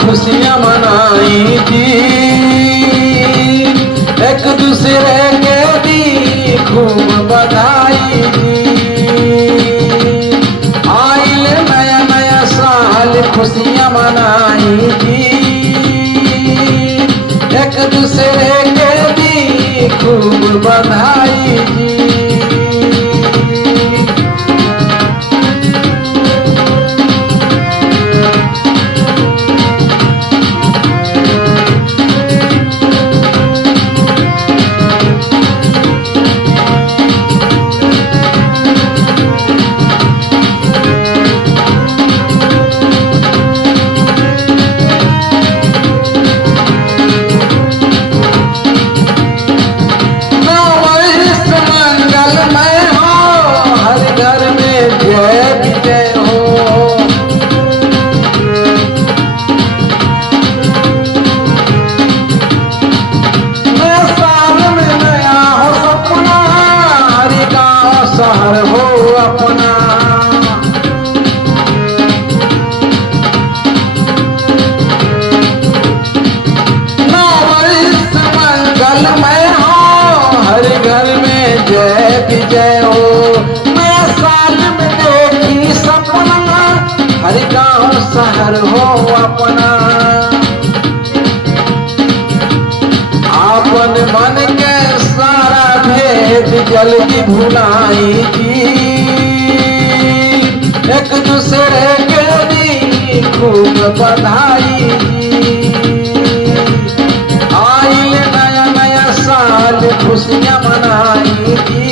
खुशियाँ मनाई थी, एक दूसरे के दी खूब बधाई दी। आइल नया नया साल खुशियाँ मनाई थी, एक दूसरे के दी खूब बधाई दी। शहर हो अपना नववर्ष मंगलमय हो, हर घर में जय विजय हो। नया साल में देखी सपना, हर गांव शहर हो अपना। आपन मन के सारा भेद जल्दी भुलाई थी, एक दूसरे के दी खूब बधाई दी। आइल नया नया साल खुशियाँ मनाई थी,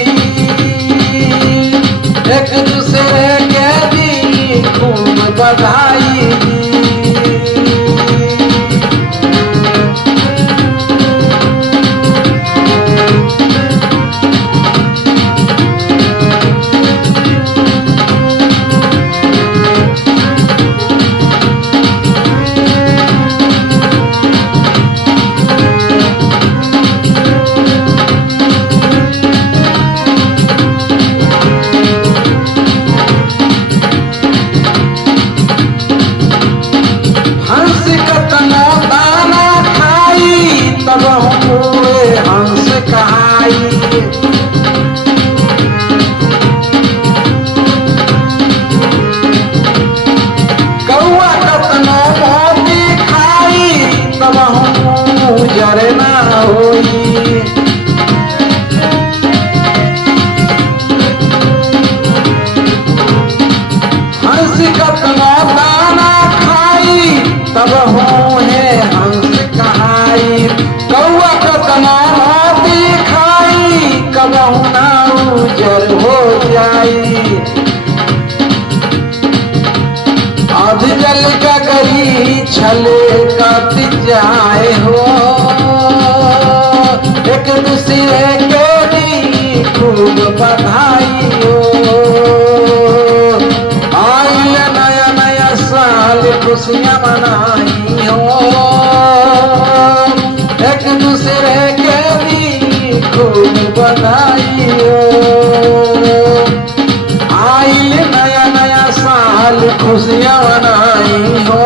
एक दूसरे के दी खूब बधाई दी। हंस कहाई कौआ कतनो मोती खाई, तब हम जरे ना होई। हंस कतनो दाना खाई, तब हो है हंस कहाई। कौआ कतना मोती खाई, कबहू ना उजर हो जाई। अध जल गगरी छले कत जाए हो, एक दूसरे के दी खूब बधाई हो। आइल नया नया साल खुशियाँ मनाई हो, एक दूसरे के दी खूब बधाई हो। आइल नया नया साल खुशियाँ मनाई हो,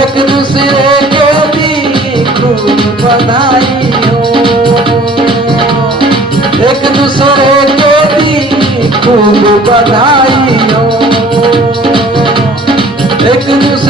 एक दूसरे के दी खूब बधाई हो। एक दूसरे के दी खूब बधाई हो, एक दूसरे